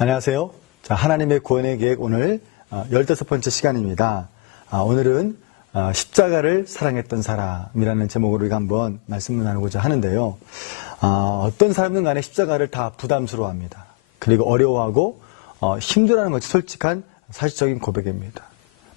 안녕하세요. 자, 하나님의 구원의 계획 오늘 15번째 시간입니다. 오늘은 십자가를 사랑했던 사람이라는 제목으로 우리가 한번 말씀을 나누고자 하는데요. 어떤 사람든 간에 십자가를 다 부담스러워합니다. 그리고 어려워하고 힘들어하는 것이 솔직한 사실적인 고백입니다.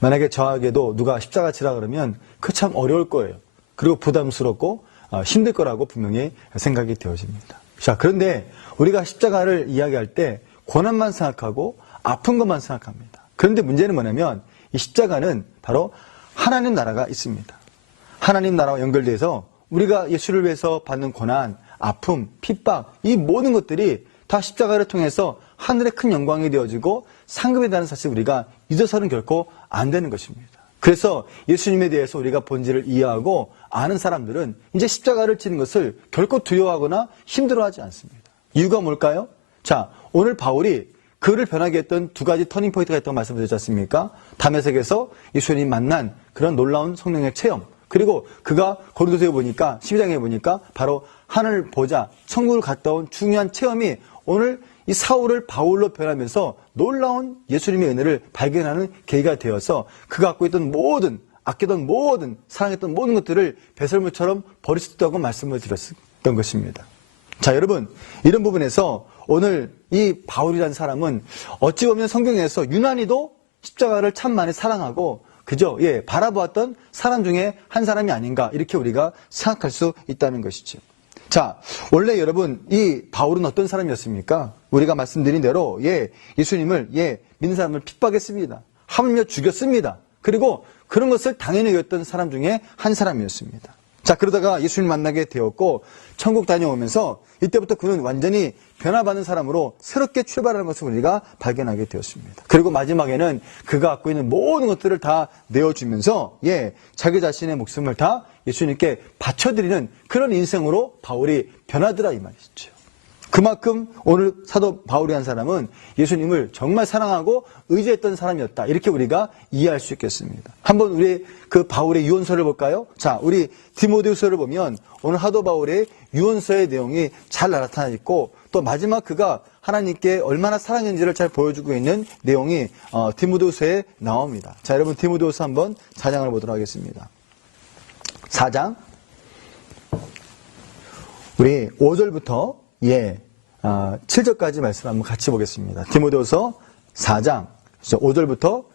만약에 저에게도 누가 십자가 지라 그러면 그 참 어려울 거예요. 그리고 부담스럽고 힘들 거라고 분명히 생각이 되어집니다. 자, 그런데 우리가 십자가를 이야기할 때 고난만 생각하고 아픈 것만 생각합니다. 그런데 문제는 뭐냐면 이 십자가는 바로 하나님 나라가 있습니다. 하나님 나라와 연결돼서 우리가 예수를 위해서 받는 고난, 아픔, 핍박 이 모든 것들이 다 십자가를 통해서 하늘의 큰 영광이 되어지고 상급이라는 사실 우리가 잊어서는 결코 안 되는 것입니다. 그래서 예수님에 대해서 우리가 본질을 이해하고 아는 사람들은 이제 십자가를 지는 것을 결코 두려워하거나 힘들어하지 않습니다. 이유가 뭘까요? 자, 오늘 바울이 그를 변하게 했던 두 가지 터닝 포인트가 있다고 말씀드렸지 않습니까? 다메섹에서 예수님 만난 그런 놀라운 성령의 체험, 그리고 그가 고린도서에 보니까 12장에 보니까 바로 하늘 보자 천국을 갔다 온 중요한 체험이 오늘 이 사울을 바울로 변하면서 놀라운 예수님의 은혜를 발견하는 계기가 되어서 그가 갖고 있던 모든, 아끼던 모든, 사랑했던 모든 것들을 배설물처럼 버릴 수 있다고 말씀을 드렸던 것입니다. 자, 여러분, 이런 부분에서 오늘 이 바울이라는 사람은 어찌 보면 성경에서 유난히도 십자가를 참 많이 사랑하고 그저 바라보았던 사람 중에 한 사람이 아닌가 이렇게 우리가 생각할 수 있다는 것이죠. 자, 원래 여러분 이 바울은 어떤 사람이었습니까? 우리가 말씀드린 대로 예수님을 믿는 사람을 핍박했습니다. 하물며 죽였습니다. 그리고 그런 것을 당연히 여겼던 사람 중에 한 사람이었습니다. 자, 그러다가 예수님 만나게 되었고 천국 다녀오면서 이때부터 그는 완전히 변화받는 사람으로 새롭게 출발하는 것을 우리가 발견하게 되었습니다. 그리고 마지막에는 그가 갖고 있는 모든 것들을 다 내어주면서 자기 자신의 목숨을 다 예수님께 바쳐드리는 그런 인생으로 바울이 변하더라 이 말이죠. 그만큼 오늘 사도 바울이라는 사람은 예수님을 정말 사랑하고 의지했던 사람이었다. 이렇게 우리가 이해할 수 있겠습니다. 한번 우리 그 바울의 유언서를 볼까요? 자, 우리 디모데후서를 보면 오늘 사도 바울의 유언서의 내용이 잘 나타나 있고 또 마지막 그가 하나님께 얼마나 사랑했는지를 잘 보여주고 있는 내용이 디모데후서에 나옵니다. 자, 여러분 디모데후서 한번 4장을 보도록 하겠습니다. 4장 우리 5절부터 7절까지 말씀 한번 같이 보겠습니다. 디모데후서 4장 5절부터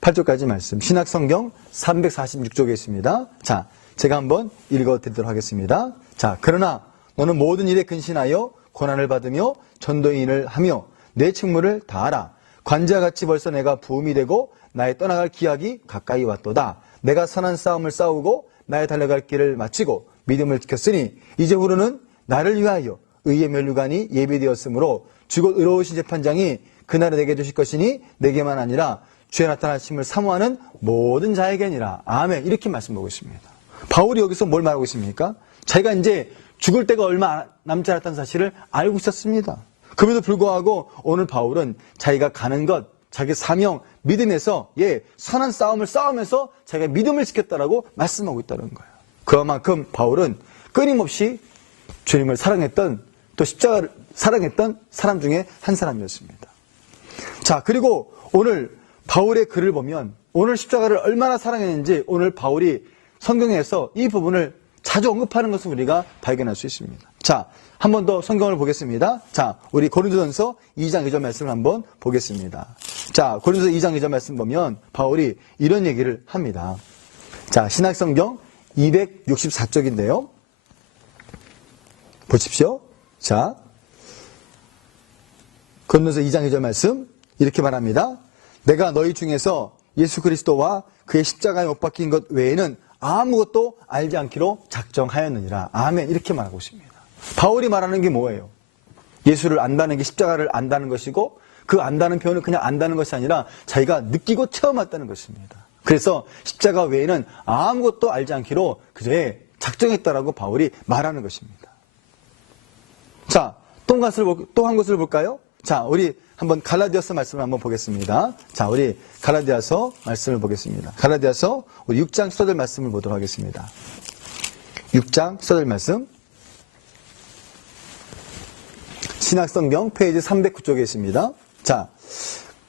8절까지 말씀 신약성경 346쪽에 있습니다. 자, 제가 한번 읽어드리도록 하겠습니다. 자, 그러나 너는 모든 일에 근신하여 고난을 받으며 전도인을 하며 내 책무를 다하라. 관자와 같이 벌써 내가 부음이 되고 나의 떠나갈 기약이 가까이 왔도다. 내가 선한 싸움을 싸우고 나의 달려갈 길을 마치고 믿음을 지켰으니 이제후로는 나를 위하여 의의 면류관이 예비되었으므로 주곧 의로우신 재판장이 그날에 내게 주실 것이니 내게만 아니라 주의 나타나심을 사모하는 모든 자에게니라. 아멘. 이렇게 말씀하고 있습니다. 바울이 여기서 뭘 말하고 있습니까? 자기가 이제 죽을 때가 얼마 남지 않았다는 사실을 알고 있었습니다. 그럼에도 불구하고 오늘 바울은 자기가 가는 것, 자기 사명, 믿음에서 선한 싸움을 싸우면서 자기가 믿음을 지켰다라고 말씀하고 있다는 거예요. 그만큼 바울은 끊임없이 주님을 사랑했던 또 십자가를 사랑했던 사람 중에 한 사람이었습니다. 자, 그리고 오늘 바울의 글을 보면 오늘 십자가를 얼마나 사랑했는지 오늘 바울이 성경에서 이 부분을 자주 언급하는 것을 우리가 발견할 수 있습니다. 자, 한 번 더 성경을 보겠습니다. 자, 우리 고린도전서 2장 2절 말씀을 한번 보겠습니다. 자, 고린도전서 2장 2절 말씀 보면 바울이 이런 얘기를 합니다. 자, 신약성경 264쪽인데요. 보십시오. 자, 고린도전서 2장 2절 말씀 이렇게 말합니다. 내가 너희 중에서 예수 그리스도와 그의 십자가에 못 박힌 것 외에는 아무것도 알지 않기로 작정하였느니라. 아멘. 이렇게 말하고 있습니다. 바울이 말하는 게 뭐예요? 예수를 안다는 게 십자가를 안다는 것이고 그 안다는 표현은 그냥 안다는 것이 아니라 자기가 느끼고 체험했다는 것입니다. 그래서 십자가 외에는 아무것도 알지 않기로 그저 작정했다라고 바울이 말하는 것입니다. 자, 또 한 것을 볼까요? 자, 우리 한번 갈라디아서 말씀을 한번 보겠습니다. 자, 우리 갈라디아서 말씀을 보겠습니다. 갈라디아서 우리 6장 14절 말씀을 보도록 하겠습니다. 6장 14절 말씀. 신약성경 페이지 309쪽에 있습니다. 자,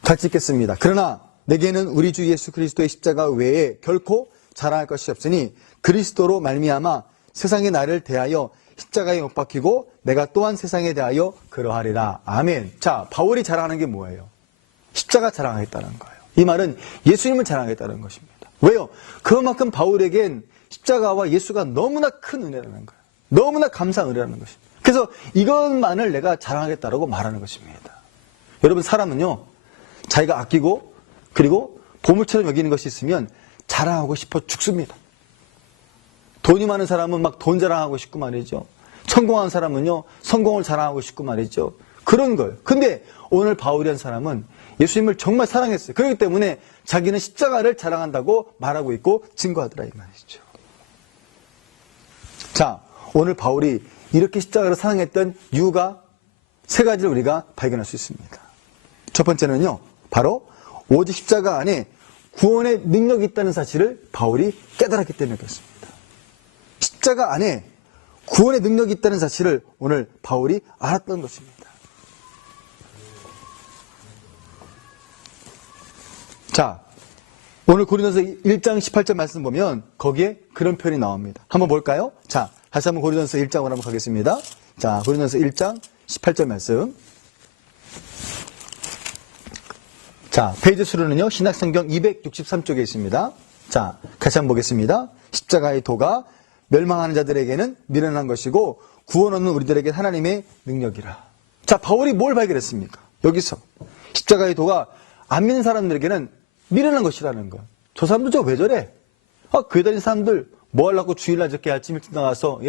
같이 읽겠습니다. 그러나 내게는 우리 주 예수 그리스도의 십자가 외에 결코 자랑할 것이 없으니 그리스도로 말미암아 세상이 나를 대하여 십자가에 못 박히고 내가 또한 세상에 대하여 그러하리라. 아멘. 자, 바울이 자랑하는 게 뭐예요? 십자가 자랑하겠다는 거예요. 이 말은 예수님을 자랑하겠다는 것입니다. 왜요? 그만큼 바울에겐 십자가와 예수가 너무나 큰 은혜라는 거예요. 너무나 감사한 은혜라는 것입니다. 그래서 이것만을 내가 자랑하겠다라고 말하는 것입니다. 여러분, 사람은요, 자기가 아끼고 그리고 보물처럼 여기는 것이 있으면 자랑하고 싶어 죽습니다. 돈이 많은 사람은 막 돈 자랑하고 싶고 말이죠. 성공한 사람은요, 성공을 자랑하고 싶고 말이죠. 그런 걸. 근데 오늘 바울이라는 사람은 예수님을 정말 사랑했어요. 그렇기 때문에 자기는 십자가를 자랑한다고 말하고 있고 증거하더라 이 말이죠. 자, 오늘 바울이 이렇게 십자가를 사랑했던 이유가 세 가지를 우리가 발견할 수 있습니다. 첫 번째는요, 바로 오직 십자가 안에 구원의 능력이 있다는 사실을 바울이 깨달았기 때문에 그렇습니다. 십자가 안에 구원의 능력이 있다는 사실을 오늘 바울이 알았던 것입니다. 자, 오늘 고린도서 1장 18절 말씀 보면 거기에 그런 표현이 나옵니다. 한번 볼까요? 자, 다시 한번 고린도서 1장으로 한번 가겠습니다. 자, 고린도서 1장 18절 말씀. 자, 페이지 수로는요, 신약성경 263쪽에 있습니다. 자, 같이 한번 보겠습니다. 십자가의 도가 멸망하는 자들에게는 미련한 것이고 구원 얻는 우리들에게 하나님의 능력이라. 자, 바울이 뭘 발견했습니까? 여기서 십자가의 도가 안 믿는 사람들에게는 미련한 것이라는 것. 저 사람들 저 왜 저래? 교회 다니는 사람들 뭐 하려고 주일날 저렇게 아침 일찍 나가서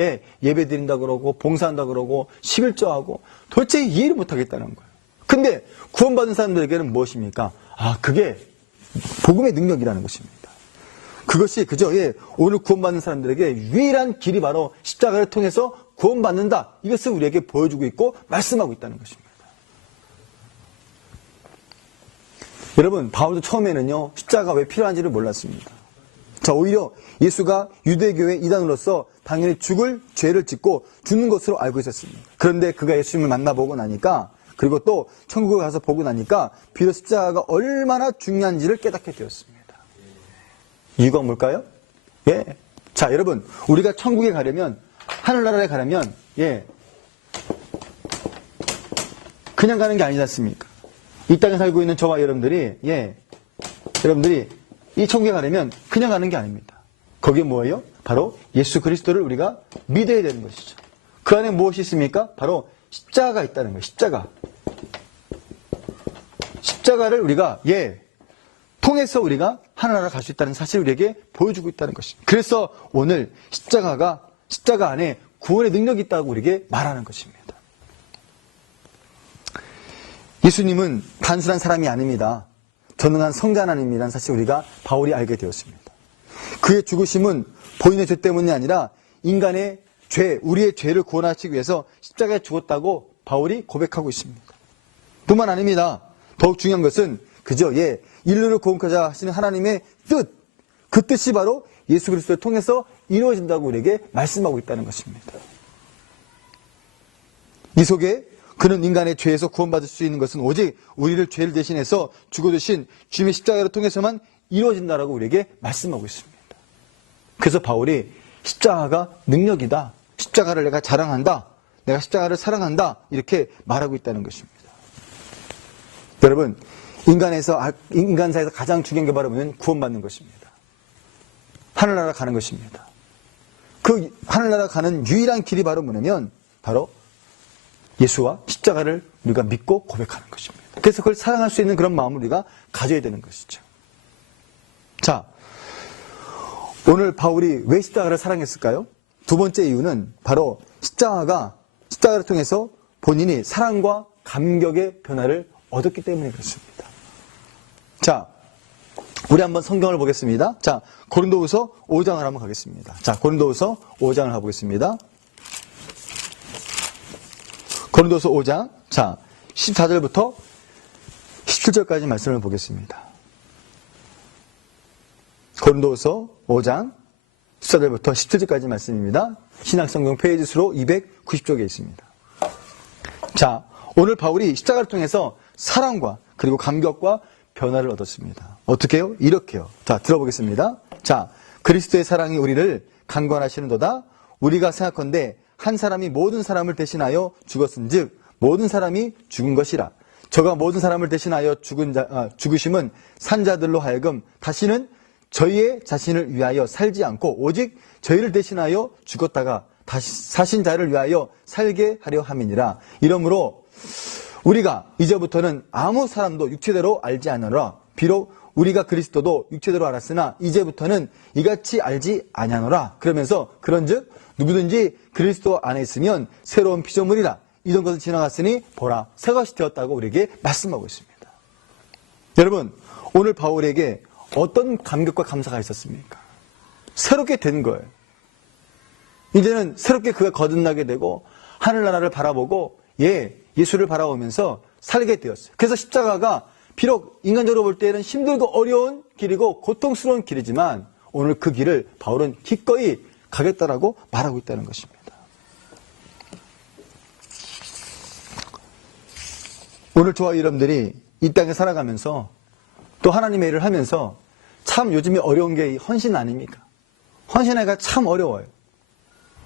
예배 드린다 그러고 봉사한다 그러고 11조하고 도대체 이해를 못하겠다는 거예요. 근데 구원받은 사람들에게는 무엇입니까? 그게 복음의 능력이라는 것입니다. 그것이 그저 오늘 구원받는 사람들에게 유일한 길이 바로 십자가를 통해서 구원받는다. 이것을 우리에게 보여주고 있고 말씀하고 있다는 것입니다. 여러분, 바울도 처음에는요, 십자가가 왜 필요한지를 몰랐습니다. 자, 오히려 예수가 유대교의 이단으로서 당연히 죽을 죄를 짓고 죽는 것으로 알고 있었습니다. 그런데 그가 예수님을 만나보고 나니까, 그리고 또 천국에 가서 보고 나니까 비로소 십자가가 얼마나 중요한지를 깨닫게 되었습니다. 이유가 뭘까요? 자, 여러분, 우리가 천국에 가려면, 하늘나라에 가려면, 그냥 가는 게 아니지 않습니까? 이 땅에 살고 있는 저와 여러분들이 이 천국에 가려면 그냥 가는 게 아닙니다. 거기에 뭐예요? 바로 예수 그리스도를 우리가 믿어야 되는 것이죠. 그 안에 무엇이 있습니까? 바로 십자가가 있다는 거예요. 십자가. 십자가를 우리가 통해서 우리가 하나나라 갈 수 있다는 사실을 우리에게 보여주고 있다는 것입니다. 그래서 오늘 십자가 안에 구원의 능력이 있다고 우리에게 말하는 것입니다. 예수님은 단순한 사람이 아닙니다. 전능한 성자 하나님이라는 사실 우리가 바울이 알게 되었습니다. 그의 죽으심은 본인의 죄 때문이 아니라 인간의 죄, 우리의 죄를 구원하시기 위해서 십자가에 죽었다고 바울이 고백하고 있습니다. 뿐만 아닙니다. 더욱 중요한 것은 그저 인류를 구원하자 하시는 하나님의 뜻, 그 뜻이 바로 예수 그리스도를 통해서 이루어진다고 우리에게 말씀하고 있다는 것입니다. 이 속에 그는 인간의 죄에서 구원받을 수 있는 것은 오직 우리를 죄를 대신해서 죽어주신 주님의 십자가를 통해서만 이루어진다라고 우리에게 말씀하고 있습니다. 그래서 바울이 십자가가 능력이다. 십자가를 내가 자랑한다. 내가 십자가를 사랑한다. 이렇게 말하고 있다는 것입니다. 여러분, 인간사에서 가장 중요한 게 바로 뭐냐면 구원받는 것입니다. 하늘나라 가는 것입니다. 그 하늘나라 가는 유일한 길이 바로 뭐냐면 바로 예수와 십자가를 우리가 믿고 고백하는 것입니다. 그래서 그걸 사랑할 수 있는 그런 마음을 우리가 가져야 되는 것이죠. 자, 오늘 바울이 왜 십자가를 사랑했을까요? 두 번째 이유는 바로 십자가를 통해서 본인이 사랑과 감격의 변화를 얻었기 때문에 그렇습니다. 자, 우리 한번 성경을 보겠습니다. 자, 고린도후서 5장을 한번 가겠습니다. 자, 고린도후서 5장을 가보겠습니다. 고린도서 5장, 자, 14절부터 17절까지 말씀을 보겠습니다. 고린도서 5장, 14절부터 17절까지 말씀입니다. 신약성경 페이지 수로 290쪽에 있습니다. 자, 오늘 바울이 십자가를 통해서 사랑과 그리고 감격과 변화를 얻었습니다. 어떻게 해요? 이렇게요. 자, 들어보겠습니다. 자, 그리스도의 사랑이 우리를 강권하시는도다. 우리가 생각컨대 한 사람이 모든 사람을 대신하여 죽었은즉 모든 사람이 죽은 것이라. 저가 모든 사람을 대신하여 죽으심은 산자들로 하여금 다시는 저희의 자신을 위하여 살지 않고 오직 저희를 대신하여 죽었다가 다시 사신 자를 위하여 살게 하려 함이니라. 이러므로 우리가 이제부터는 아무 사람도 육체대로 알지 않으라. 비록 우리가 그리스도도 육체대로 알았으나 이제부터는 이같이 알지 아니하노라. 그러면서 그런즉 누구든지 그리스도 안에 있으면 새로운 피조물이라. 이전 것은 지나갔으니 보라 새 것이 되었다고 우리에게 말씀하고 있습니다. 여러분, 오늘 바울에게 어떤 감격과 감사가 있었습니까? 새롭게 된 거예요. 이제는 새롭게 그가 거듭나게 되고 하늘나라를 바라보고 예수를 바라보면서 살게 되었어요. 그래서 십자가가 비록 인간적으로 볼 때는 힘들고 어려운 길이고 고통스러운 길이지만 오늘 그 길을 바울은 기꺼이 가겠다라고 말하고 있다는 것입니다. 오늘 저와 여러분들이 이 땅에 살아가면서 또 하나님의 일을 하면서 참 요즘에 어려운 게 헌신 아닙니까? 헌신하기가 참 어려워요.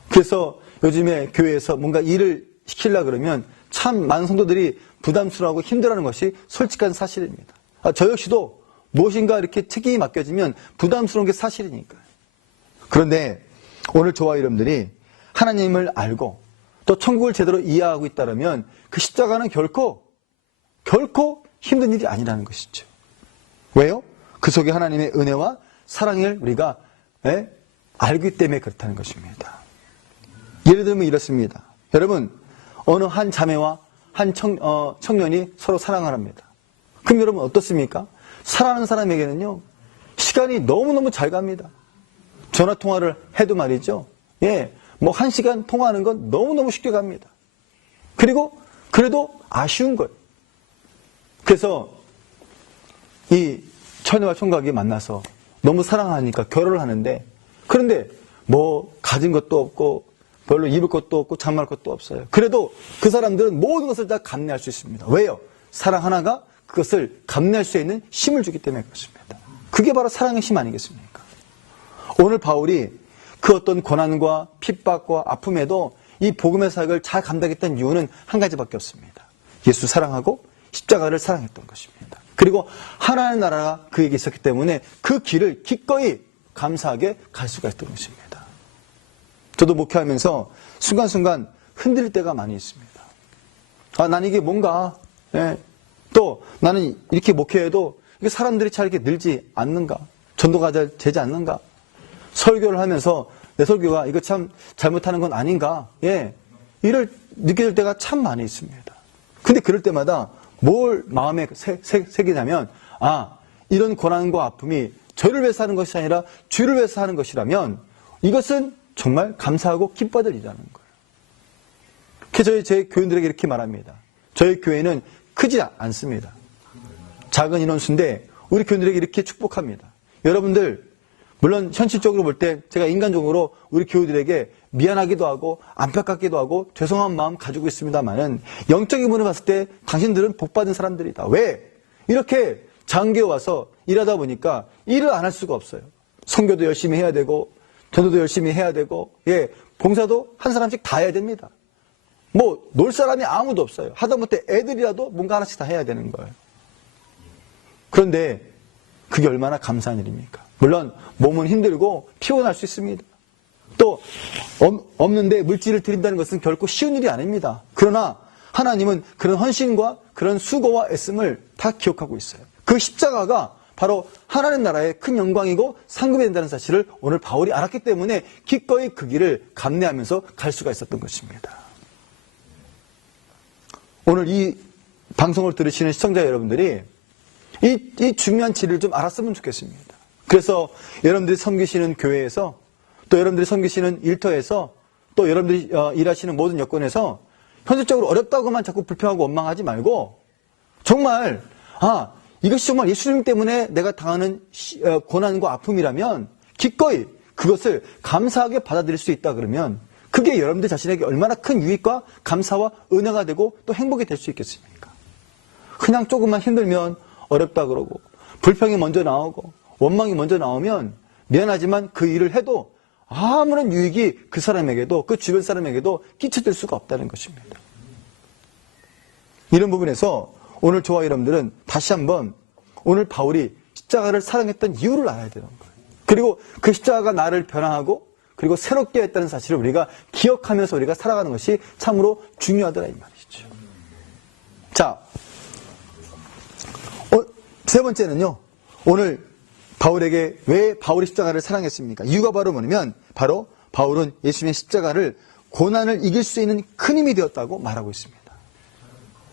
그래서 요즘에 교회에서 뭔가 일을 시키려고 그러면 참 많은 성도들이 부담스러워하고 힘들어하는 것이 솔직한 사실입니다. 저 역시도 무엇인가 이렇게 책임이 맡겨지면 부담스러운 게 사실이니까요. 그런데 오늘 저와 여러분들이 하나님을 알고 또 천국을 제대로 이해하고 있다면 그 십자가는 결코 힘든 일이 아니라는 것이죠. 왜요? 그 속에 하나님의 은혜와 사랑을 우리가 알기 때문에 그렇다는 것입니다. 예를 들면 이렇습니다. 여러분, 어느 한 자매와 한 청년이 서로 사랑을 합니다. 그럼 여러분 어떻습니까? 사랑하는 사람에게는요, 시간이 너무너무 잘 갑니다. 전화통화를 해도 말이죠. 뭐 1시간 통화하는 건 너무너무 쉽게 갑니다. 그리고 그래도 아쉬운 거예요. 그래서 이 처녀와 총각이 만나서 너무 사랑하니까 결혼을 하는데, 그런데 뭐 가진 것도 없고 별로 입을 것도 없고 장만할 것도 없어요. 그래도 그 사람들은 모든 것을 다 감내할 수 있습니다. 왜요? 사랑 하나가 그것을 감내할 수 있는 힘을 주기 때문에 그렇습니다. 그게 바로 사랑의 힘 아니겠습니까? 오늘 바울이 그 어떤 고난과 핍박과 아픔에도 이 복음의 사역을 잘 감당했던 이유는 한 가지밖에 없습니다. 예수 사랑하고 십자가를 사랑했던 것입니다. 그리고 하나님의 나라가 그에게 있었기 때문에 그 길을 기꺼이 감사하게 갈 수가 있던 것입니다. 저도 목회하면서 순간순간 흔들릴 때가 많이 있습니다. 난 이게 뭔가, 또 나는 이렇게 목회해도 사람들이 잘 이렇게 늘지 않는가? 전도가 잘 되지 않는가? 설교를 하면서 내 설교가 이거 참 잘못하는 건 아닌가? 이를 느낄 때가 참 많이 있습니다. 근데 그럴 때마다 뭘 마음에 새기냐면, 이런 고난과 아픔이 저를 위해서 하는 것이 아니라 주를 위해서 하는 것이라면 이것은 정말 감사하고 기뻐야 될 일이라는 거예요. 그래서 제 교인들에게 이렇게 말합니다. 저희 교회는 크지 않습니다. 작은 인원수인데 우리 교인들에게 이렇게 축복합니다. 여러분들, 물론 현실적으로 볼 때 제가 인간적으로 우리 교우들에게 미안하기도 하고 안타깝기도 하고 죄송한 마음 가지고 있습니다만은 영적인 부분을 봤을 때 당신들은 복받은 사람들이다. 왜? 이렇게 장교에 와서 일하다 보니까 일을 안 할 수가 없어요. 선교도 열심히 해야 되고 전도도 열심히 해야 되고 봉사도 한 사람씩 다 해야 됩니다. 뭐 놀 사람이 아무도 없어요. 하다못해 애들이라도 뭔가 하나씩 다 해야 되는 거예요. 그런데 그게 얼마나 감사한 일입니까? 물론 몸은 힘들고 피곤할 수 있습니다. 또 없는데 물질을 드린다는 것은 결코 쉬운 일이 아닙니다. 그러나 하나님은 그런 헌신과 그런 수고와 애씀을 다 기억하고 있어요. 그 십자가가 바로 하나님 나라의 큰 영광이고 상급이 된다는 사실을 오늘 바울이 알았기 때문에 기꺼이 그 길을 감내하면서 갈 수가 있었던 것입니다. 오늘 이 방송을 들으시는 시청자 여러분들이 이 중요한 진리를 좀 알았으면 좋겠습니다. 그래서 여러분들이 섬기시는 교회에서 또 여러분들이 섬기시는 일터에서 또 여러분들이 일하시는 모든 여건에서 현실적으로 어렵다고만 자꾸 불평하고 원망하지 말고 정말 이것이 정말 예수님 때문에 내가 당하는 고난과 아픔이라면 기꺼이 그것을 감사하게 받아들일 수 있다 그러면 그게 여러분들 자신에게 얼마나 큰 유익과 감사와 은혜가 되고 또 행복이 될 수 있겠습니까? 그냥 조금만 힘들면 어렵다 그러고 불평이 먼저 나오고 원망이 먼저 나오면 미안하지만 그 일을 해도 아무런 유익이 그 사람에게도 그 주변 사람에게도 끼쳐질 수가 없다는 것입니다. 이런 부분에서 오늘 저와 여러분들은 다시 한번 오늘 바울이 십자가를 사랑했던 이유를 알아야 되는 거예요. 그리고 그 십자가가 나를 변화하고 그리고 새롭게 했다는 사실을 우리가 기억하면서 우리가 살아가는 것이 참으로 중요하더라 이 말이죠. 자, 세 번째는요. 오늘 바울에게 왜 바울이 십자가를 사랑했습니까? 이유가 바로 뭐냐면 바로 바울은 예수님의 십자가를 고난을 이길 수 있는 큰 힘이 되었다고 말하고 있습니다.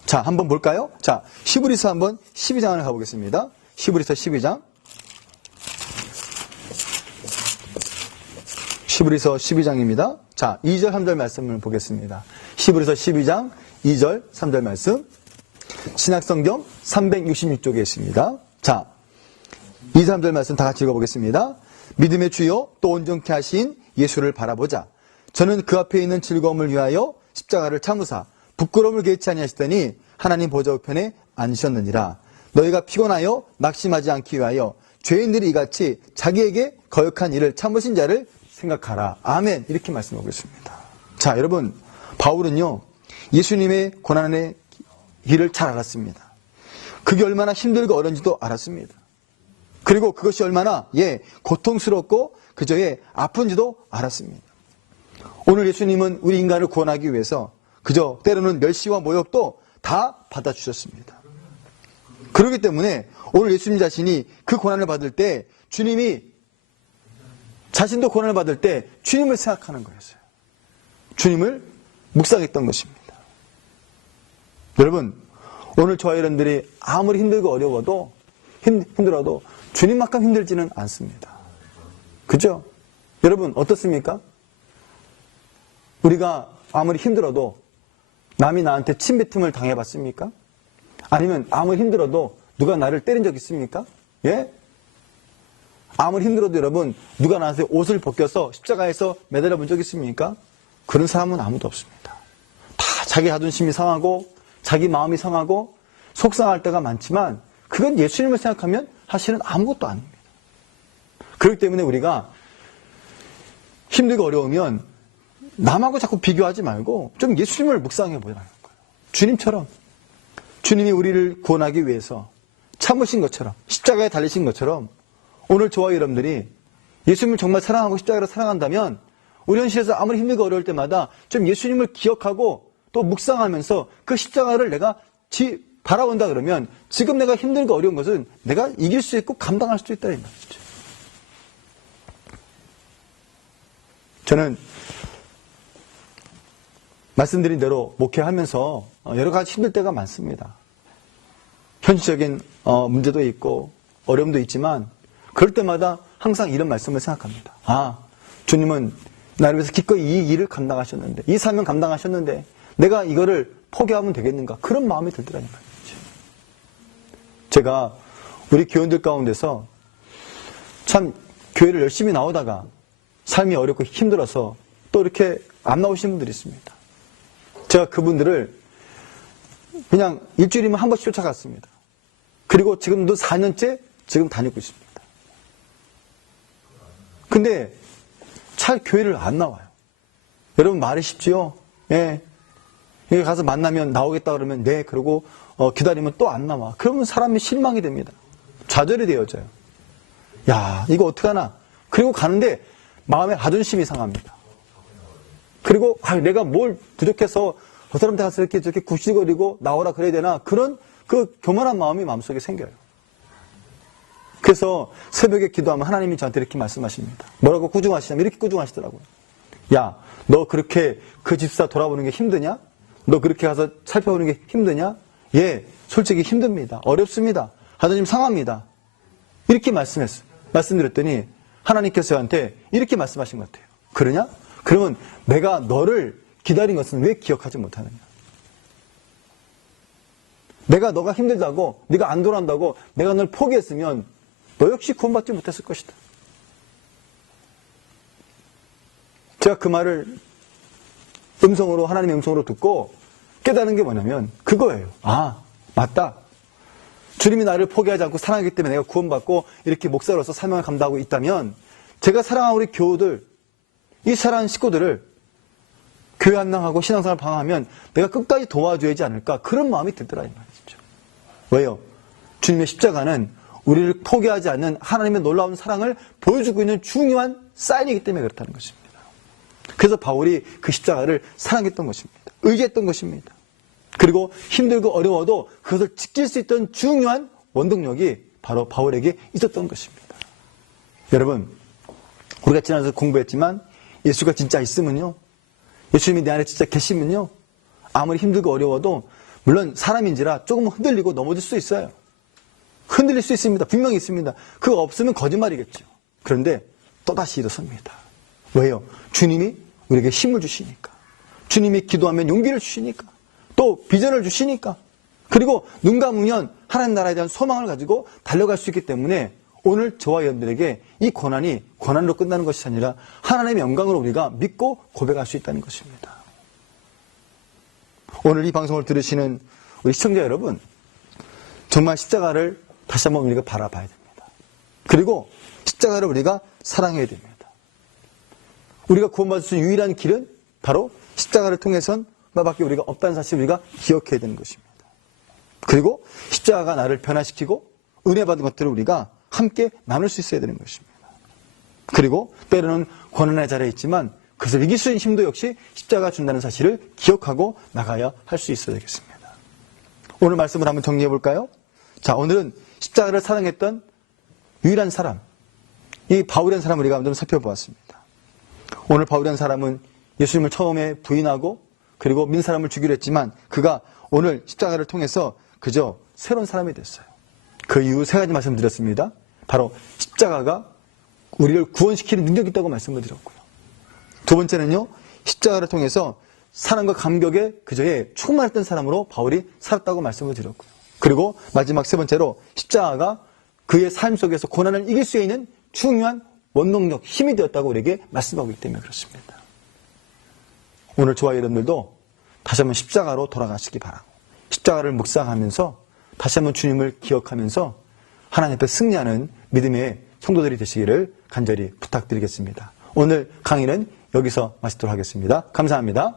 자, 한번 볼까요? 자, 히브리서 한번 12장을 가보겠습니다. 히브리서 12장. 히브리서 12장입니다. 자, 2절 3절 말씀을 보겠습니다. 히브리서 12장 2절 3절 말씀. 신약성경 366쪽에 있습니다. 자, 2, 3절 말씀 다 같이 읽어보겠습니다. 믿음의 주요 또 온전케 하신 예수를 바라보자. 저는 그 앞에 있는 즐거움을 위하여 십자가를 참으사 부끄러움을 개의치 아니하시더니 하나님 보좌 우편에 앉으셨느니라. 너희가 피곤하여 낙심하지 않기 위하여 죄인들이 이같이 자기에게 거역한 일을 참으신 자를 생각하라. 아멘. 이렇게 말씀하고 있습니다. 자, 여러분, 바울은요 예수님의 고난의 길을 잘 알았습니다. 그게 얼마나 힘들고 어려운지도 알았습니다. 그리고 그것이 얼마나 고통스럽고 그저의 아픈지도 알았습니다. 오늘 예수님은 우리 인간을 구원하기 위해서 그저 때로는 멸시와 모욕도 다 받아주셨습니다. 그렇기 때문에 오늘 예수님 자신이 그 고난을 받을 때 주님이 자신도 고난을 받을 때 주님을 생각하는 거였어요. 주님을 묵상했던 것입니다. 여러분, 오늘 저와 여러분들이 아무리 힘들고 어려워도 힘들어도 주님만큼 힘들지는 않습니다. 그죠? 여러분 어떻습니까? 우리가 아무리 힘들어도 남이 나한테 침뱉음을 당해봤습니까? 아니면 아무리 힘들어도 누가 나를 때린 적 있습니까? 예? 아무리 힘들어도 여러분 누가 나한테 옷을 벗겨서 십자가에서 매달려 본 적 있습니까? 그런 사람은 아무도 없습니다. 다 자기 자존심이 상하고 자기 마음이 상하고 속상할 때가 많지만 그건 예수님을 생각하면 사실은 아무것도 아닙니다. 그렇기 때문에 우리가 힘들고 어려우면 남하고 자꾸 비교하지 말고 좀 예수님을 묵상해 보라는 거예요. 주님처럼 주님이 우리를 구원하기 위해서 참으신 것처럼 십자가에 달리신 것처럼 오늘 저와 여러분들이 예수님을 정말 사랑하고 십자가를 사랑한다면 우리 현실에서 아무리 힘들고 어려울 때마다 좀 예수님을 기억하고 또 묵상하면서 그 십자가를 내가 바라본다 그러면 지금 내가 힘들고 어려운 것은 내가 이길 수 있고 감당할 수 있다 이 말이죠. 저는 말씀드린 대로 목회하면서 여러 가지 힘들 때가 많습니다. 현실적인 문제도 있고 어려움도 있지만 그럴 때마다 항상 이런 말씀을 생각합니다. 아, 주님은 나를 위해서 기꺼이 이 일을 감당하셨는데 이 사명 감당하셨는데 내가 이거를 포기하면 되겠는가? 그런 마음이 들더라는 말이죠. 제가 우리 교인들 가운데서 참 교회를 열심히 나오다가 삶이 어렵고 힘들어서 또 이렇게 안 나오시는 분들이 있습니다. 제가 그분들을 그냥 일주일이면 한 번씩 쫓아갔습니다. 그리고 지금도 4년째 지금 다니고 있습니다. 근데 잘 교회를 안 나와요. 여러분 말이 쉽지요? 예. 여기 가서 만나면 나오겠다 그러면 네. 그러고 기다리면 또 안 나와. 그러면 사람이 실망이 됩니다. 좌절이 되어져요. 야, 이거 어떡하나. 그리고 가는데 마음에 자존심이 상합니다. 그리고 내가 뭘 부족해서 저 사람한테 가서 이렇게 저렇게 굽시거리고 나오라 그래야 되나. 그런 그 교만한 마음이 마음속에 생겨요. 그래서 새벽에 기도하면 하나님이 저한테 이렇게 말씀하십니다. 뭐라고 꾸중하시냐면 이렇게 꾸중하시더라고요. 야, 너 그렇게 그 집사 돌아보는 게 힘드냐? 너 그렇게 가서 살펴보는 게 힘드냐? 예, 솔직히 힘듭니다. 어렵습니다. 하나님 상합니다. 이렇게 말씀드렸더니 하나님께서 저한테 이렇게 말씀하신 것 같아요. 그러냐? 그러면 내가 너를 기다린 것은 왜 기억하지 못하느냐? 내가 너가 힘들다고 네가 안 돌아온다고 내가 널 포기했으면 너 역시 구원받지 못했을 것이다. 제가 그 말을 음성으로 하나님의 음성으로 듣고 깨달은 게 뭐냐면 그거예요. 아, 맞다. 주님이 나를 포기하지 않고 사랑하기 때문에 내가 구원받고 이렇게 목사로서 사명을 감당하고 있다면 제가 사랑하는 우리 교우들, 이 사랑하는 식구들을 교회 안 나가고 신앙생활 방황하면 내가 끝까지 도와줘야지 않을까 그런 마음이 들더라 이 말이죠. 왜요? 주님의 십자가는 우리를 포기하지 않는 하나님의 놀라운 사랑을 보여주고 있는 중요한 사인이기 때문에 그렇다는 것입니다. 그래서 바울이 그 십자가를 사랑했던 것입니다. 의지했던 것입니다. 그리고 힘들고 어려워도 그것을 지킬 수 있던 중요한 원동력이 바로 바울에게 있었던 것입니다. 여러분, 우리가 지난주에 공부했지만 예수가 진짜 있으면요, 예수님이 내 안에 진짜 계시면요, 아무리 힘들고 어려워도 물론 사람인지라 조금 흔들리고 넘어질 수 있어요. 흔들릴 수 있습니다. 분명히 있습니다. 그거 없으면 거짓말이겠죠. 그런데 또다시 일어섭니다. 왜요? 주님이 우리에게 힘을 주시니까. 주님이 기도하면 용기를 주시니까. 또 비전을 주시니까. 그리고 눈 감으면 하나님 나라에 대한 소망을 가지고 달려갈 수 있기 때문에 오늘 저와 여러분들에게 이 고난이 고난으로 끝나는 것이 아니라 하나님의 영광으로 우리가 믿고 고백할 수 있다는 것입니다. 오늘 이 방송을 들으시는 우리 시청자 여러분, 정말 십자가를 다시 한번 우리가 바라봐야 됩니다. 그리고 십자가를 우리가 사랑해야 됩니다. 우리가 구원받을 수 있는 유일한 길은 바로 십자가를 통해선 나밖에 우리가 없다는 사실을 우리가 기억해야 되는 것입니다. 그리고 십자가가 나를 변화시키고 은혜 받은 것들을 우리가 함께 나눌 수 있어야 되는 것입니다. 그리고 때로는 고난의 자리에 있지만 그것을 이길 수 있는 힘도 역시 십자가가 준다는 사실을 기억하고 나가야 할 수 있어야 되겠습니다. 오늘 말씀을 한번 정리해 볼까요? 자, 오늘은 십자가를 사랑했던 유일한 사람, 이 바울이라는 사람을 우리가 한번 살펴보았습니다. 오늘 바울이라는 사람은 예수님을 처음에 부인하고 그리고 민 사람을 죽이려 했지만 그가 오늘 십자가를 통해서 그저 새로운 사람이 됐어요. 그 이유 세 가지 말씀드렸습니다. 바로 십자가가 우리를 구원시키는 능력이 있다고 말씀을 드렸고요. 두 번째는요, 십자가를 통해서 사랑과 감격에 그저의 충만했던 사람으로 바울이 살았다고 말씀을 드렸고요. 그리고 마지막 세 번째로 십자가가 그의 삶 속에서 고난을 이길 수 있는 중요한 원동력, 힘이 되었다고 우리에게 말씀하고 있기 때문에 그렇습니다. 오늘 저와 여러분들도 다시 한번 십자가로 돌아가시기 바라고 십자가를 묵상하면서 다시 한번 주님을 기억하면서 하나님 앞에 승리하는 믿음의 성도들이 되시기를 간절히 부탁드리겠습니다. 오늘 강의는 여기서 마치도록 하겠습니다. 감사합니다.